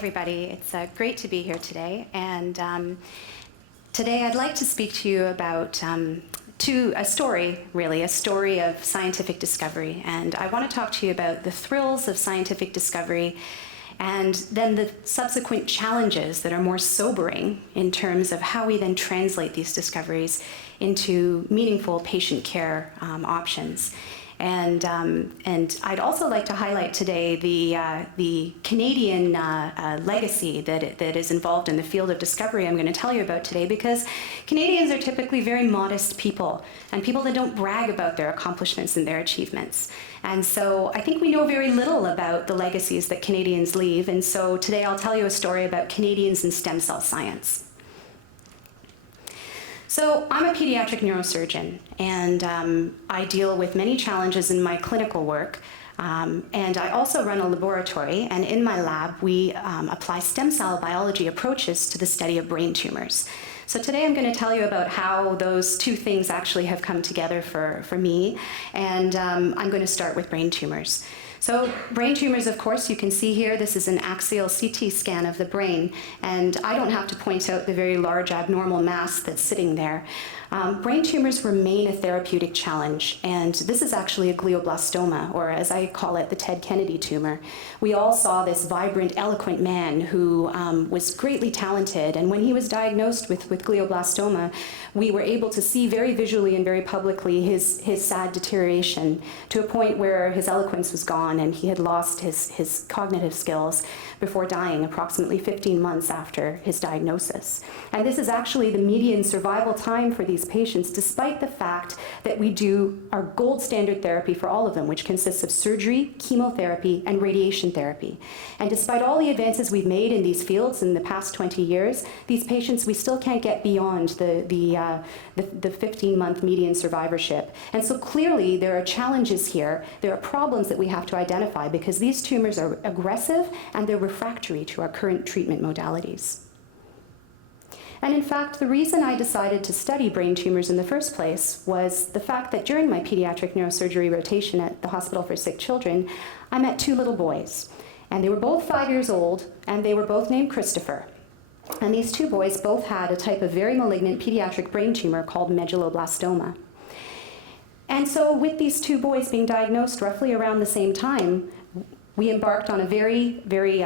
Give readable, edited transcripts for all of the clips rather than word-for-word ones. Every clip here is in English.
everybody. It's great to be here today. And today I'd like to speak to you about a story of scientific discovery. And I want to talk to you about the thrills of scientific discovery and then the subsequent challenges that are more sobering in terms of how we then translate these discoveries into meaningful patient care options. And I'd also like to highlight today the Canadian legacy that is involved in the field of discovery I'm going to tell you about today, because Canadians are typically very modest people and people that don't brag about their accomplishments and their achievements. And so I think we know very little about the legacies that Canadians leave. And so today I'll tell you a story about Canadians in stem cell science. So I'm a pediatric neurosurgeon, and I deal with many challenges in my clinical work. And I also run a laboratory, and in my lab, we apply stem cell biology approaches to the study of brain tumors. So today I'm going to tell you about how those two things actually have come together for me, and I'm going to start with brain tumors. So brain tumors, of course, you can see here, this is an axial CT scan of the brain, and I don't have to point out the very large abnormal mass that's sitting there. Brain tumors remain a therapeutic challenge, and this is actually a glioblastoma, or as I call it, the Ted Kennedy tumor. We all saw this vibrant, eloquent man who was greatly talented, and when he was diagnosed with glioblastoma, we were able to see very visually and very publicly his sad deterioration to a point where his eloquence was gone and he had lost his cognitive skills before dying approximately 15 months after his diagnosis. And this is actually the median survival time for these patients, despite the fact that we do our gold standard therapy for all of them, which consists of surgery, chemotherapy, and radiation therapy. And despite all the advances we've made in these fields in the past 20 years, these patients, we still can't get beyond the 15-month median survivorship. And so clearly there are challenges here. There are problems that we have to identify because these tumors are aggressive and they're refractory to our current treatment modalities. And in fact, the reason I decided to study brain tumors in the first place was the fact that during my pediatric neurosurgery rotation at the Hospital for Sick Children, I met two little boys. And they were both 5 years old, and they were both named Christopher. And these two boys both had a type of very malignant pediatric brain tumor called Medulloblastoma. And so with these two boys being diagnosed roughly around the same time, we embarked on a very, very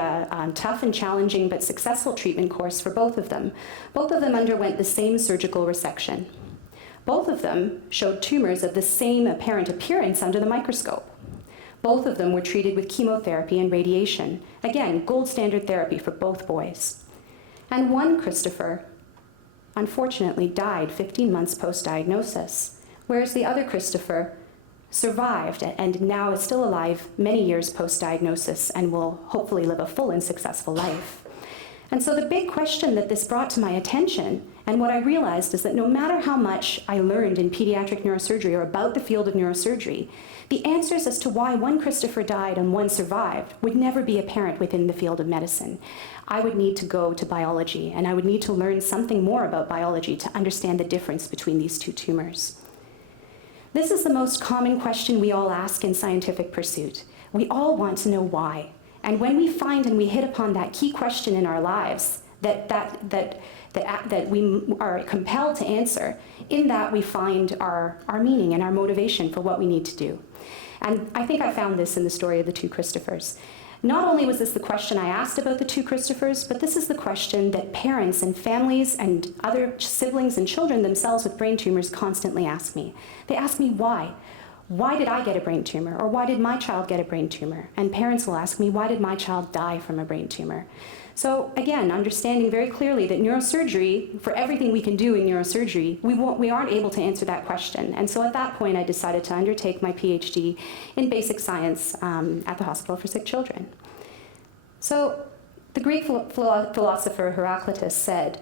tough and challenging but successful treatment course for both of them. Both of them underwent the same surgical resection. Both of them showed tumors of the same apparent appearance under the microscope. Both of them were treated with chemotherapy and radiation. Again, gold standard therapy for both boys. And one Christopher, unfortunately, died 15 months post-diagnosis, whereas the other Christopher survived and now is still alive many years post-diagnosis and will hopefully live a full and successful life. And so the big question that this brought to my attention, and what I realized, is that no matter how much I learned in pediatric neurosurgery or about the field of neurosurgery, the answers as to why one Christopher died and one survived would never be apparent within the field of medicine. I would need to go to biology, and I would need to learn something more about biology to understand the difference between these two tumors. This is the most common question we all ask in scientific pursuit. We all want to know why. And when we find and we hit upon that key question in our lives that we are compelled to answer, in that we find our meaning and our motivation for what we need to do. And I think I found this in the story of the two Christophers. Not only was this the question I asked about the two Christophers, but this is the question that parents and families and other siblings and children themselves with brain tumors constantly ask me. They ask me why. Why did I get a brain tumor? Or why did my child get a brain tumor? And parents will ask me, why did my child die from a brain tumor? So again, understanding very clearly that neurosurgery, for everything we can do in neurosurgery, we aren't able to answer that question. And so at that point, I decided to undertake my PhD in basic science at the Hospital for Sick Children. So the Greek philosopher Heraclitus said,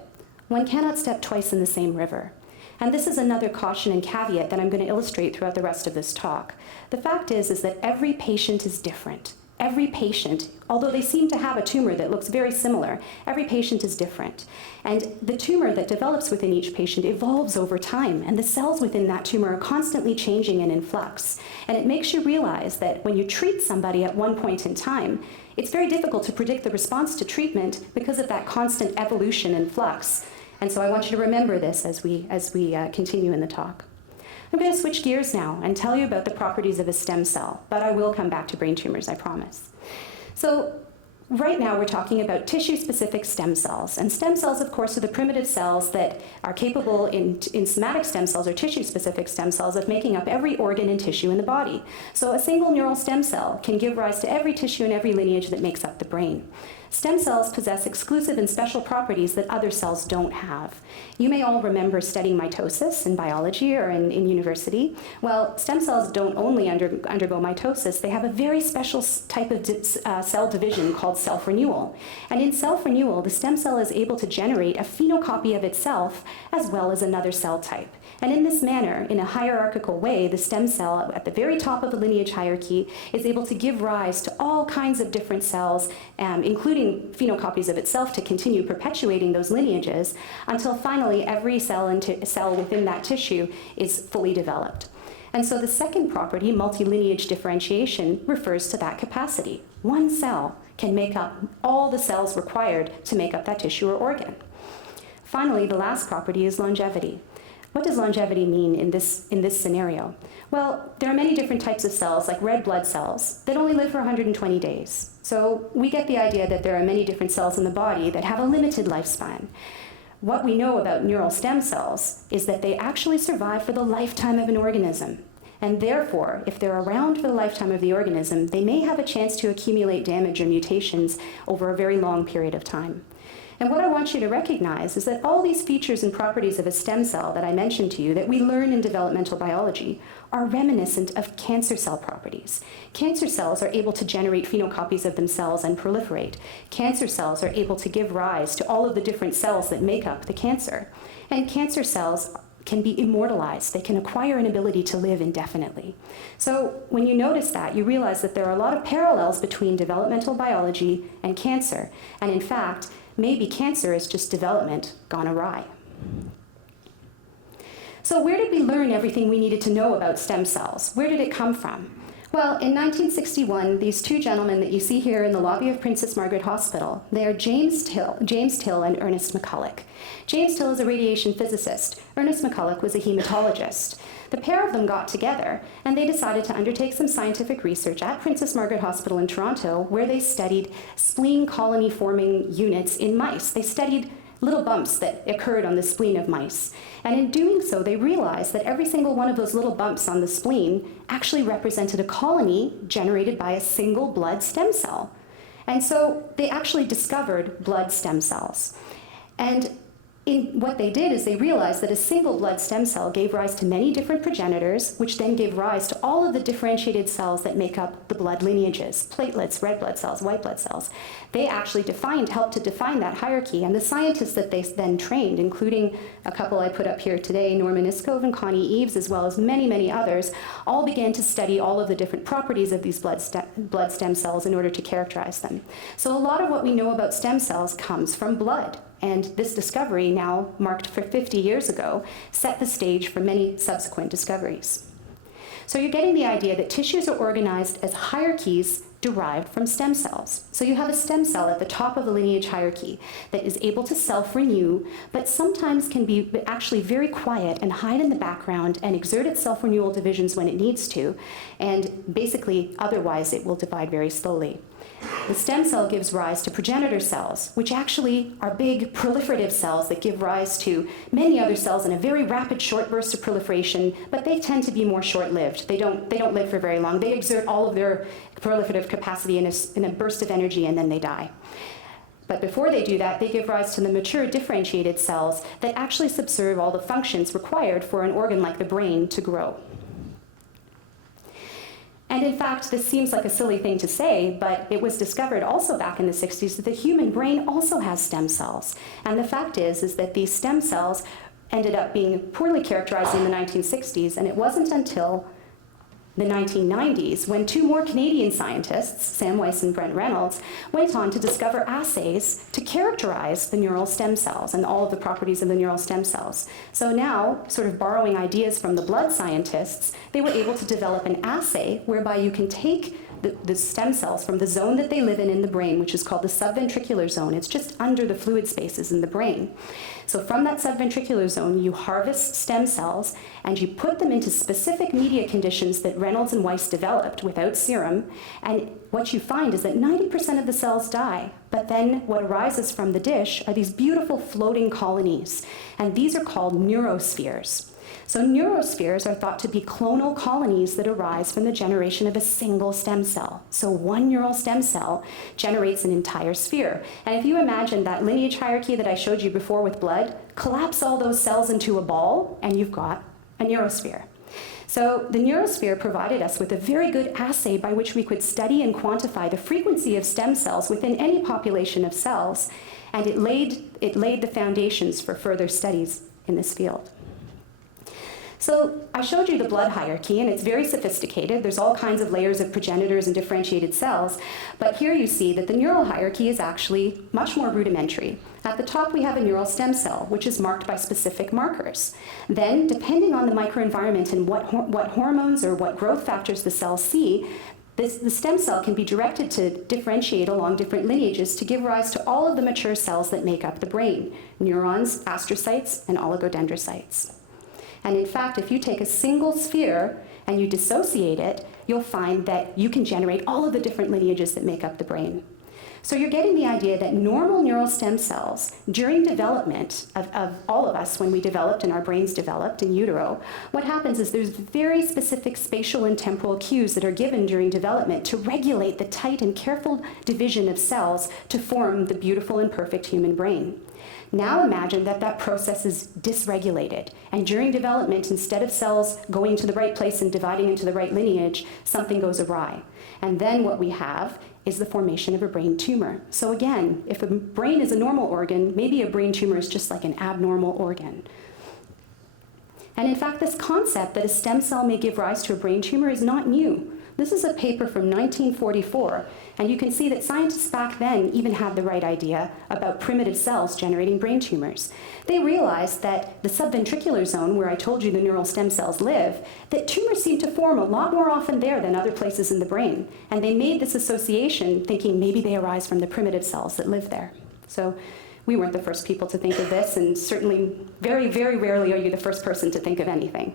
"One cannot step twice in the same river." And this is another caution and caveat that I'm going to illustrate throughout the rest of this talk. The fact is that every patient is different. every patient, although they seem to have a tumor that looks very similar, every patient is different. And the tumor that develops within each patient evolves over time, and the cells within that tumor are constantly changing and in flux. And it makes you realize that when you treat somebody at one point in time, it's very difficult to predict the response to treatment because of that constant evolution and flux. And so I want you to remember this as we continue in the talk. I'm going to switch gears now and tell you about the properties of a stem cell, but I will come back to brain tumors, I promise. So right now we're talking about tissue-specific stem cells. And stem cells, of course, are the primitive cells that are capable in somatic stem cells or tissue-specific stem cells of making up every organ and tissue in the body. So a single neural stem cell can give rise to every tissue and every lineage that makes up the brain. Stem cells possess exclusive and special properties that other cells don't have. You may all remember studying mitosis in biology or in university. Well, stem cells don't only undergo mitosis, they have a very special type of cell division called self-renewal. And in self-renewal, the stem cell is able to generate a phenocopy of itself as well as another cell type. And in this manner, in a hierarchical way, the stem cell at the very top of the lineage hierarchy is able to give rise to all kinds of different cells, including phenocopies of itself to continue perpetuating those lineages until finally every cell within that tissue is fully developed. And so the second property, multilineage differentiation, refers to that capacity. One cell can make up all the cells required to make up that tissue or organ. Finally, the last property is longevity. What does longevity mean in this scenario? Well, there are many different types of cells, like red blood cells, that only live for 120 days. So we get the idea that there are many different cells in the body that have a limited lifespan. What we know about neural stem cells is that they actually survive for the lifetime of an organism. And therefore, if they're around for the lifetime of the organism, they may have a chance to accumulate damage or mutations over a very long period of time. And what I want you to recognize is that all these features and properties of a stem cell that I mentioned to you that we learn in developmental biology are reminiscent of cancer cell properties. Cancer cells are able to generate phenocopies of themselves and proliferate. Cancer cells are able to give rise to all of the different cells that make up the cancer. And cancer cells can be immortalized. They can acquire an ability to live indefinitely. So when you notice that, you realize that there are a lot of parallels between developmental biology and cancer. And in fact, maybe cancer is just development gone awry. So where did we learn everything we needed to know about stem cells? Where did it come from? Well, in 1961, these two gentlemen that you see here in the lobby of Princess Margaret Hospital, they are James Till and Ernest McCulloch. James Till is a radiation physicist. Ernest McCulloch was a hematologist. The pair of them got together, and they decided to undertake some scientific research at Princess Margaret Hospital in Toronto, where they studied spleen colony-forming units in mice. They studied little bumps that occurred on the spleen of mice. And in doing so, they realized that every single one of those little bumps on the spleen actually represented a colony generated by a single blood stem cell. And so they actually discovered blood stem cells. And what they did is they realized that a single blood stem cell gave rise to many different progenitors, which then gave rise to all of the differentiated cells that make up the blood lineages, platelets, red blood cells, white blood cells. They actually helped to define that hierarchy, and the scientists that they then trained, including a couple I put up here today, Norman Iskov and Connie Eves, as well as many, many others, all began to study all of the different properties of these blood stem cells in order to characterize them. So a lot of what we know about stem cells comes from blood. And this discovery, now marked for 50 years ago, set the stage for many subsequent discoveries. So you're getting the idea that tissues are organized as hierarchies derived from stem cells. So you have a stem cell at the top of the lineage hierarchy that is able to self-renew, but sometimes can be actually very quiet and hide in the background and exert its self-renewal divisions when it needs to, and basically otherwise it will divide very slowly. The stem cell gives rise to progenitor cells, which actually are big proliferative cells that give rise to many other cells in a very rapid short burst of proliferation, but they tend to be more short-lived. They don't live for very long. They exert all of their proliferative capacity in a burst of energy, and then they die. But before they do that, they give rise to the mature differentiated cells that actually subserve all the functions required for an organ like the brain to grow. And in fact, this seems like a silly thing to say, but it was discovered also back in the 60s that the human brain also has stem cells. And the fact is that these stem cells ended up being poorly characterized in the 1960s, and it wasn't until the 1990s, when two more Canadian scientists, Sam Weiss and Brent Reynolds, went on to discover assays to characterize the neural stem cells and all of the properties of the neural stem cells. So now, sort of borrowing ideas from the blood scientists, they were able to develop an assay whereby you can take the stem cells from the zone that they live in the brain, which is called the subventricular zone. It's just under the fluid spaces in the brain. So from that subventricular zone, you harvest stem cells and you put them into specific media conditions that Reynolds and Weiss developed without serum. And what you find is that 90% of the cells die. But then what arises from the dish are these beautiful floating colonies. And these are called neurospheres. So neurospheres are thought to be clonal colonies that arise from the generation of a single stem cell. So one neural stem cell generates an entire sphere. And if you imagine that lineage hierarchy that I showed you before with blood, collapse all those cells into a ball, and you've got a neurosphere. So the neurosphere provided us with a very good assay by which we could study and quantify the frequency of stem cells within any population of cells, and it laid the foundations for further studies in this field. So I showed you the blood hierarchy, and it's very sophisticated. There's all kinds of layers of progenitors and differentiated cells, but here you see that the neural hierarchy is actually much more rudimentary. At the top, we have a neural stem cell, which is marked by specific markers. Then, depending on the microenvironment and what hormones or what growth factors the cells see, the stem cell can be directed to differentiate along different lineages to give rise to all of the mature cells that make up the brain: neurons, astrocytes, and oligodendrocytes. And in fact, if you take a single sphere and you dissociate it, you'll find that you can generate all of the different lineages that make up the brain. So you're getting the idea that normal neural stem cells, during development of all of us, when we developed and our brains developed in utero, what happens is there's very specific spatial and temporal cues that are given during development to regulate the tight and careful division of cells to form the beautiful and perfect human brain. Now imagine that that process is dysregulated, and during development, instead of cells going to the right place and dividing into the right lineage, something goes awry. And then what we have is the formation of a brain tumor. So again, if a brain is a normal organ, maybe a brain tumor is just like an abnormal organ. And in fact, this concept that a stem cell may give rise to a brain tumor is not new. This is a paper from 1944, and you can see that scientists back then even had the right idea about primitive cells generating brain tumors. They realized that the subventricular zone, where I told you the neural stem cells live, that tumors seem to form a lot more often there than other places in the brain. And they made this association thinking maybe they arise from the primitive cells that live there. So we weren't the first people to think of this, and certainly very, very rarely are you the first person to think of anything.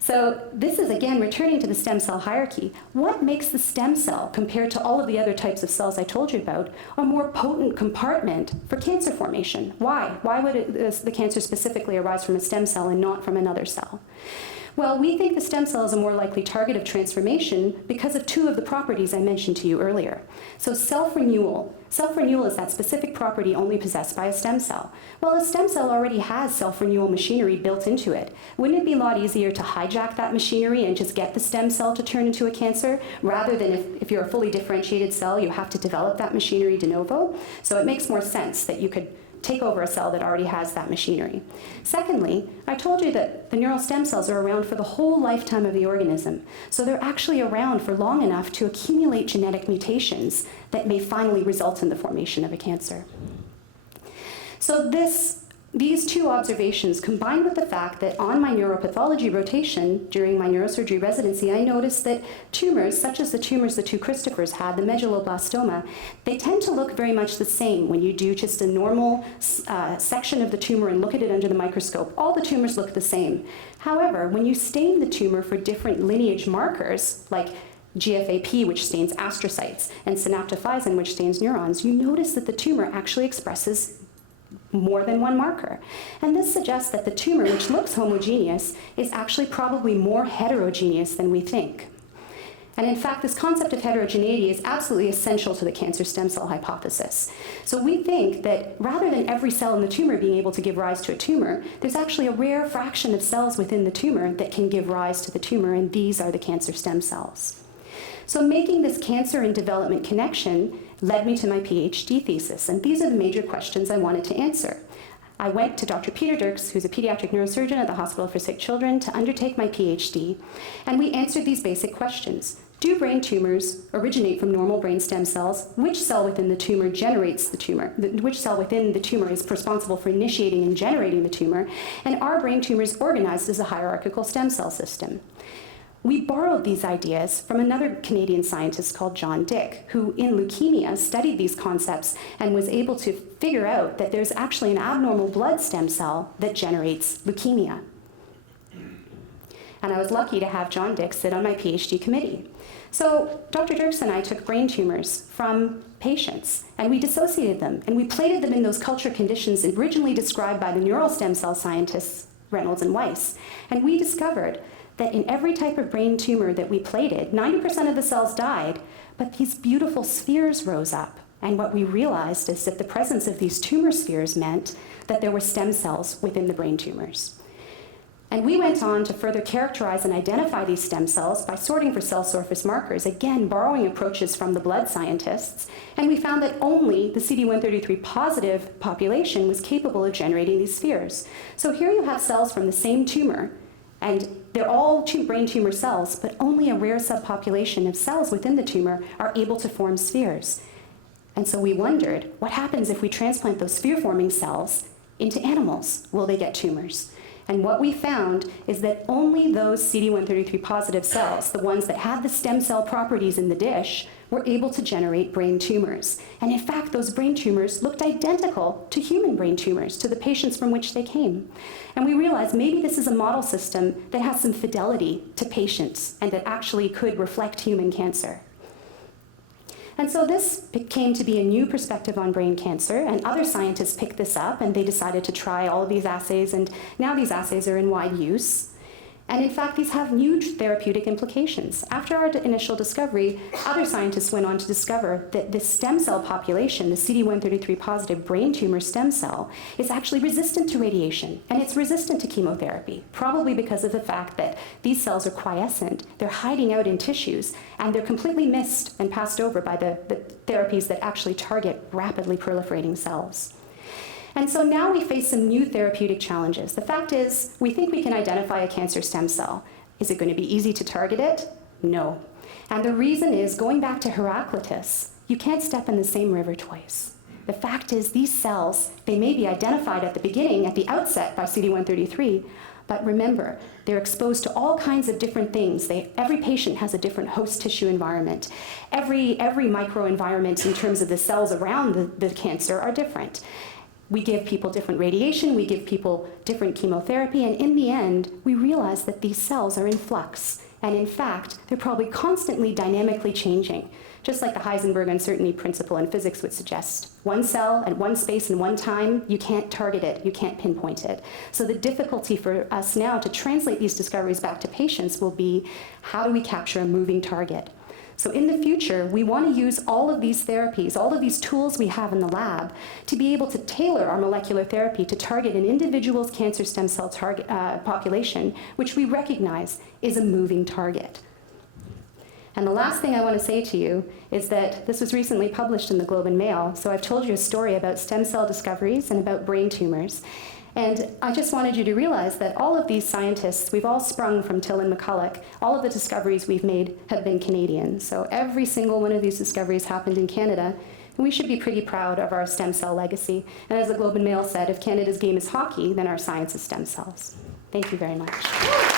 So this is, again, returning to the stem cell hierarchy. What makes the stem cell, compared to all of the other types of cells I told you about, a more potent compartment for cancer formation? Why? Why would the cancer specifically arise from a stem cell and not from another cell? Well, we think the stem cell is a more likely target of transformation because of two of the properties I mentioned to you earlier. So self-renewal. Self-renewal is that specific property only possessed by a stem cell. Well, a stem cell already has self-renewal machinery built into it. Wouldn't it be a lot easier to hijack that machinery and just get the stem cell to turn into a cancer, rather than if you're a fully differentiated cell, you have to develop that machinery de novo? So it makes more sense that you could take over a cell that already has that machinery. Secondly, I told you that the neural stem cells are around for the whole lifetime of the organism. So they're actually around for long enough to accumulate genetic mutations that may finally result in the formation of a cancer. So these two observations, combined with the fact that on my neuropathology rotation during my neurosurgery residency, I noticed that tumors, such as the tumors the two Christophers had, the medulloblastoma, they tend to look very much the same when you do just a normal section of the tumor and look at it under the microscope. All the tumors look the same. However, when you stain the tumor for different lineage markers, like GFAP, which stains astrocytes, and synaptophysin, which stains neurons, you notice that the tumor actually expresses more than one marker. And this suggests that the tumor, which looks homogeneous, is actually probably more heterogeneous than we think. And in fact, this concept of heterogeneity is absolutely essential to the cancer stem cell hypothesis. So we think that rather than every cell in the tumor being able to give rise to a tumor, there's actually a rare fraction of cells within the tumor that can give rise to the tumor, and these are the cancer stem cells. So making this cancer and development connection led me to my PhD thesis, and these are the major questions I wanted to answer. I went to Dr. Peter Dirks, who's a pediatric neurosurgeon at the Hospital for Sick Children, to undertake my PhD, and we answered these basic questions. Do brain tumors originate from normal brain stem cells? Which cell within the tumor generates the tumor? Which cell within the tumor is responsible for initiating and generating the tumor? And are brain tumors organized as a hierarchical stem cell system? We borrowed these ideas from another Canadian scientist called John Dick, who in leukemia studied these concepts and was able to figure out that there's actually an abnormal blood stem cell that generates leukemia. And I was lucky to have John Dick sit on my PhD committee. So Dr. Dirks and I took brain tumors from patients, and we dissociated them, and we plated them in those culture conditions originally described by the neural stem cell scientists Reynolds and Weiss. And we discovered that in every type of brain tumor that we plated, 90% of the cells died, but these beautiful spheres rose up. And what we realized is that the presence of these tumor spheres meant that there were stem cells within the brain tumors. And we went on to further characterize and identify these stem cells by sorting for cell surface markers, again, borrowing approaches from the blood scientists, and we found that only the CD133 positive population was capable of generating these spheres. So here you have cells from the same tumor, and they're all brain tumor cells, but only a rare subpopulation of cells within the tumor are able to form spheres. And so we wondered, what happens if we transplant those sphere-forming cells into animals? Will they get tumors? And what we found is that only those CD133 positive cells, the ones that had the stem cell properties in the dish, were able to generate brain tumors. And in fact, those brain tumors looked identical to human brain tumors, to the patients from which they came. And we realized maybe this is a model system that has some fidelity to patients and that actually could reflect human cancer. And so this came to be a new perspective on brain cancer, and other scientists picked this up, and they decided to try all of these assays, and now these assays are in wide use. And in fact, these have huge therapeutic implications. After our initial discovery, other scientists went on to discover that this stem cell population, the CD133 positive brain tumor stem cell, is actually resistant to radiation, and it's resistant to chemotherapy, probably because of the fact that these cells are quiescent, they're hiding out in tissues, and they're completely missed and passed over by the therapies that actually target rapidly proliferating cells. And so now we face some new therapeutic challenges. The fact is, we think we can identify a cancer stem cell. Is it going to be easy to target it? No. And the reason is, going back to Heraclitus, you can't step in the same river twice. The fact is, these cells, they may be identified at the beginning, at the outset, by CD133, but remember, they're exposed to all kinds of different things. Every patient has a different host tissue environment. Every microenvironment in terms of the cells around the cancer are different. We give people different radiation, we give people different chemotherapy, and in the end, we realize that these cells are in flux. And in fact, they're probably constantly dynamically changing, just like the Heisenberg uncertainty principle in physics would suggest. One cell at one space and one time, you can't target it, you can't pinpoint it. So the difficulty for us now to translate these discoveries back to patients will be, how do we capture a moving target? So in the future, we want to use all of these therapies, all of these tools we have in the lab, to be able to tailor our molecular therapy to target an individual's cancer stem cell population, which we recognize is a moving target. And the last thing I want to say to you is that this was recently published in the Globe and Mail, so I've told you a story about stem cell discoveries and about brain tumors. And I just wanted you to realize that all of these scientists, we've all sprung from Till and McCulloch. All of the discoveries we've made have been Canadian. So every single one of these discoveries happened in Canada. And we should be pretty proud of our stem cell legacy. And as the Globe and Mail said, if Canada's game is hockey, then our science is stem cells. Thank you very much.